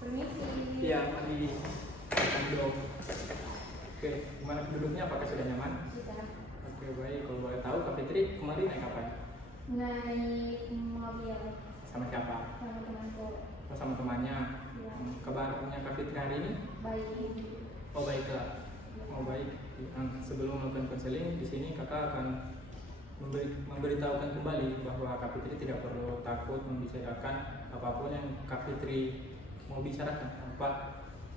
Permisi. Iya, mari duduk. Oke, gimana duduknya? Apakah sudah nyaman? Sudah. Oke, baik. Kalau boleh tahu, Kak Fitri kemarin naik apa ya? Naik mobil Sama siapa? sama temanku. Oh, sama temannya. Ya. Kabarnya Kak Fitri hari ini? Baik. Oh, baiklah. Oh, baik. Sebelum melakukan konseling, di sini kakak akan memberitahukan kembali bahwa Kak Fitri tidak perlu takut membicarakan apapun yang Kak Fitri mau bicarakan tanpa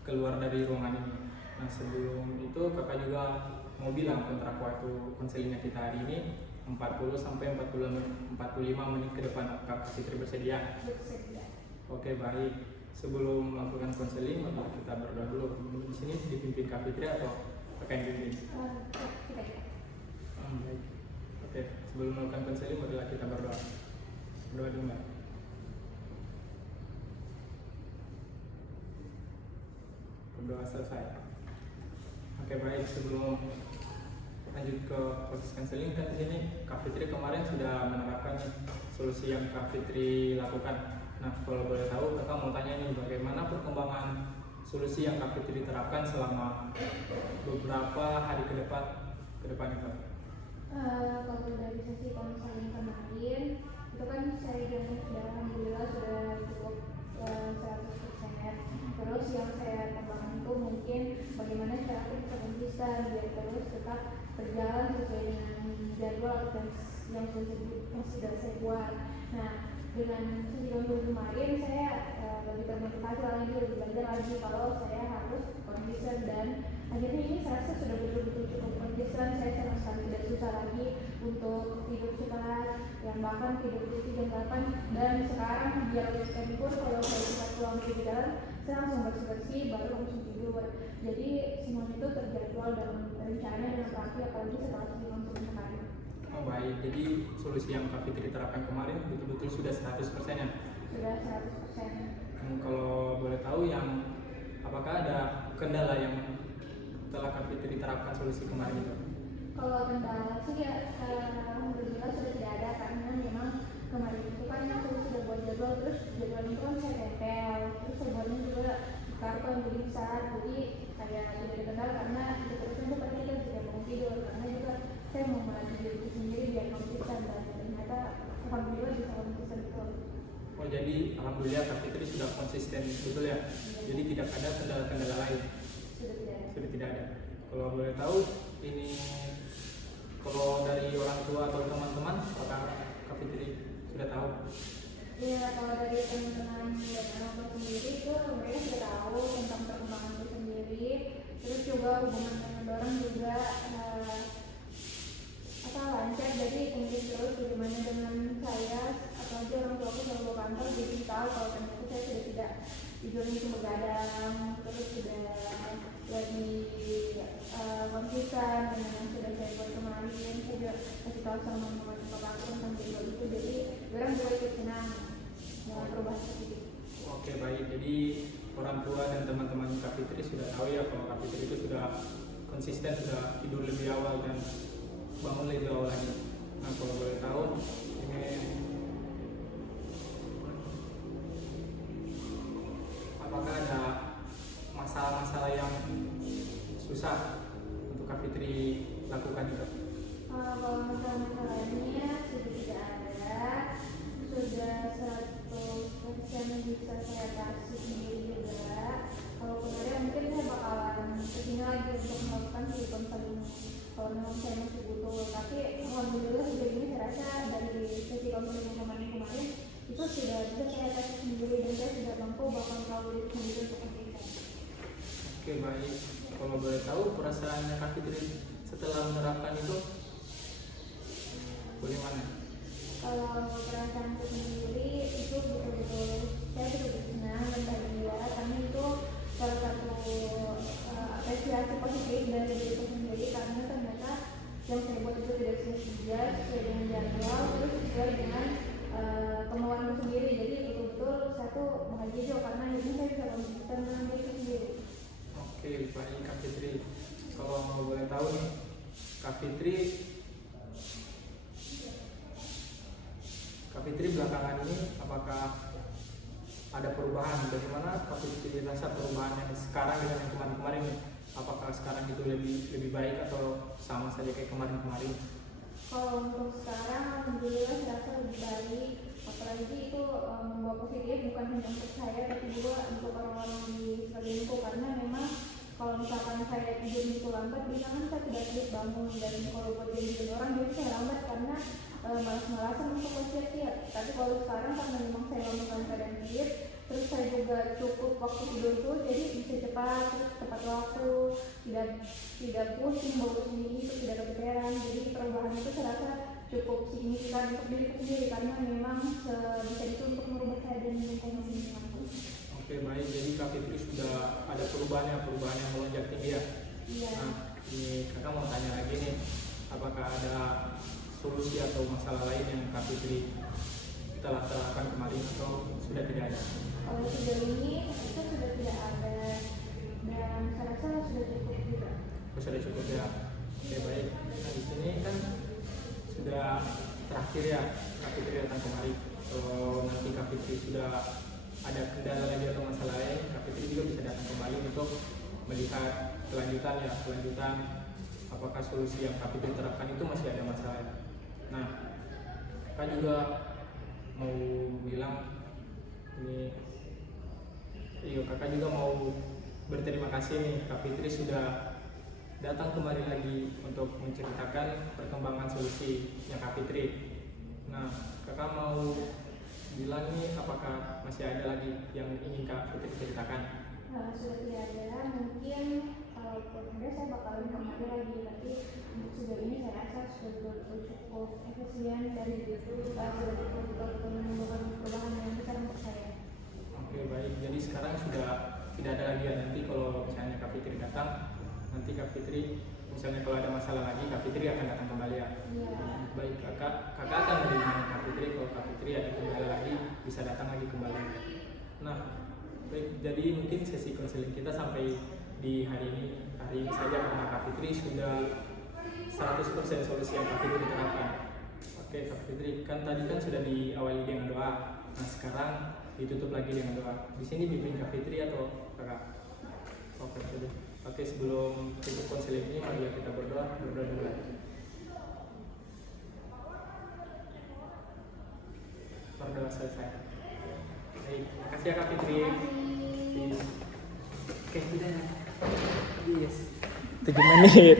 keluar dari ruangan ini. Nah, sebelum itu kakak juga mau bilang kontrak waktu konselingnya kita hari ini 40 sampai 45 menit ke depan. Kak Fitri bersedia? Bersedia. Oke, baik. Sebelum melakukan konseling, mari kita berdoa dulu. Di sini dipimpin Kak Fitri atau kakak yang pimpin? Kita. Baik. Oke, sebelum melakukan konseling, marilah kita berdoa. Berdoa dulu, Mbak. Berdoa selesai. Oke, baik. Sebelum lanjut ke proses konseling, kan di sini Kak Fitri kemarin sudah menerapkan solusi yang Kak Fitri lakukan. Nah, kalau boleh tahu, kakak mau tanya nih, bagaimana perkembangan solusi yang Kak Fitri terapkan selama beberapa hari ke depan itu? Kalau dari sesi konseling kemarin itu kan saya bilang sudah alhamdulillah sudah cukup 100%. Terus yang saya kembangkan itu mungkin bagaimana cara aku bisa konsisten biar terus tetap berjalan sesuai dengan jadwal yang sudah saya buat. Nah, dengan sesi konseling kemarin saya lebih termotivasi lagi, lebih belajar lagi kalau saya harus konsisten, dan akhirnya ini saya rasa sudah betul-betul cukup konsisten. Saya sama sekali tidak susah lagi untuk tidur cepat, yang bahkan tidur di jam 8, dan sekarang biar weekend pun kalau saya cepat pulang dari jalan saya langsung bersih-bersih baru langsung tidur. Jadi semuanya itu terjadwal dalam rencana dan rapi, apalagi setelah sesi konseling kemarin. Oh, baik, jadi solusi yang Kak Fitri terapkan kemarin betul-betul sudah 100% ya? Sudah 100%. Kalau boleh tahu, apakah ada kendala yang telah Kak Fitri terapkan solusi kemarin itu? Kalau kendala sih ya alhamdulillah sudah tidak ada, karena memang kemarin itu kan aku sudah buat jadwal, terus jadwal itu kan saya tempel, terus saya buatnya juga di karton jadi besar, jadi kayak tidak ada kendala karena terus itu pasti kan tidak mau tidur, karena juga saya mau melatih diri sendiri biar konsisten, dan ternyata alhamdulillah bisa konsisten betul. Oh, jadi alhamdulillah Kak Fitri sudah konsisten betul ya? Jadi tidak ada kendala-kendala lain? Sudah tidak ada. Kalau boleh tahu, ini kalau dari orang tua atau teman-teman, apakah Kak Fitri sudah tahu? Iya, kalau dari teman-teman dan orang tua sendiri itu mereka sudah tahu tentang perkembangan sendiri, terus juga hubungan dengan orang juga lancar, jadi kemudian terus bagaimana dengan saya, apalagi orang tua aku selalu ke kantor, jadi tahu kalau ternyata saya sudah tidak tidurnya itu begadang, terus sudah lebih konsisten dengan yang sudah saya buat kemarin. Saya juga kasih tahu sama teman papa aku tentang jadwal itu, jadi orang juga ikut senang dengan perubahan seperti itu. Oke, baik, jadi orang tua dan teman-teman Kak Fitri sudah tahu ya kalau Kak Fitri itu sudah konsisten, sudah tidur lebih awal dan bangun lebih awal lagi. Nah, kalau boleh tahu, ini apakah ada masalah-masalah yang susah untuk Kak Fitri lakukan itu? Kalau masalah-masalahnya sudah tidak ada, sudah 100% bisa saya kasih sendiri juga. Kalau kemarin mungkin saya bakalan kesini lagi untuk melakukan si konseling kalau memang saya masih butuh, tapi alhamdulillah sudah ini saya rasa dari sesi konseling kemarin itu sudah bisa saya kasih sendiri, dan saya sudah mampu bahkan kalau diri sendiri untuk konsisten. Oke, baik. Kalau boleh tahu perasaannya Kak Fitri setelah menerapkan itu bagaimana? Kalau perasaan sendiri itu betul-betul saya betul-betul senang dan bahagia, karena itu salah satu apresiasi positif dari diriku sendiri, karena ternyata yang saya buat itu tidak sia-sia, sesuai dengan jadwal, terus sesuai dengan kemauanku sendiri. Jadi betul-betul satu bahagia juga karena ini saya bisa konsisten dengan diriku sendiri. Oke, baik Kak Fitri. Kalau boleh tahu nih, Kak Fitri belakangan ini apakah ada perubahan. Bagaimana Kak Fitri rasa perubahan yang sekarang dengan yang kemarin-kemarin nih? Apakah sekarang itu lebih baik atau sama saja kayak kemarin-kemarin? Kalau untuk sekarang alhamdulillah saya rasa lebih baik, apalagi itu membawa positif bukan hanya untuk saya tapi juga untuk orang-orang di sekelilingku, karena memang kalau misalkan saya tidur itu lambat bilangan saya tidak sulit bangun, dan kalau buat janjian orang jadi saya lambat karena malas-malasan untuk bersiap-siap. Tapi kalau sekarang karena memang saya melakukan keadaan fit, terus saya juga cukup waktu tidurku, jadi bisa cepat, terus tepat waktu, tidak pusing bau sendiri, itu tidak kepikiran. Jadi perubahan itu saya rasa cukup signifikan untuk diriku sendiri, karena memang bisa itu untuk merubah keadaan lingkungan lingkunganku. Oke, baik. Jadi Kak Fitri sudah ada perubahan yang melonjak tinggi ya? Iya. Nah, ini kakak mau tanya lagi nih, apakah ada solusi atau masalah lain yang Kak Fitri telah terapkan kemarin atau sudah tidak ada? Kalau sejauh ini itu sudah tidak ada, dan saya rasa sudah cukup juga. Sudah cukup ya. Oke, baik. Nah, di sini kan sudah terakhir ya Kak Fitri datang kemari. Kalau nanti Kak Fitri sudah ada kendala lagi atau masalah lain, Kak Fitri juga bisa datang kembali untuk melihat kelanjutan apakah solusi yang Kak Fitri terapkan itu masih ada masalah. Nah, Kak juga mau bilang ini, kakak juga mau berterima kasih nih, Kak Fitri sudah datang kembali lagi untuk menceritakan perkembangan solusinya Kak Fitri. Nah, kakak mau bilang nih, apakah masih ada lagi yang ingin Kak Fitri ceritakan? Sudah tidak ada, mungkin kalaupun ada saya bakalan kembali lagi, tapi untuk sejauh ini saya rasa sudah cukup efisien dan sudah cukup menimbulkan perubahan yang besar untuk saya. Oke, baik. Jadi sekarang sudah tidak ada lagi ya, nanti kalau misalnya Kak Fitri datang, nanti Kak Fitri misalnya kalau ada masalah lagi Kak Fitri akan datang kembali ya? Iya. Baik, kakak akan menerima Kak Fitri, kalau Kak Fitri ada kendala lagi bisa datang lagi kembali. Nah, baik, jadi mungkin sesi konseling kita sampai di hari ini saja, karena Kak Fitri sudah 100% solusi yang Kak Fitri terapkan. Oke, Kak Fitri, kan tadi kan sudah diawali dengan doa. Nah, sekarang ditutup lagi dengan doa. Di sini bimbing Kak Fitri atau kakak? Oke, sudah. Oke, sebelum tutup konseling ini, mari kita berdoa dulu. Berdoa selesai. Baik, makasih ya Kak Fitri. Oke, sudah ya. Yes. 7 menit.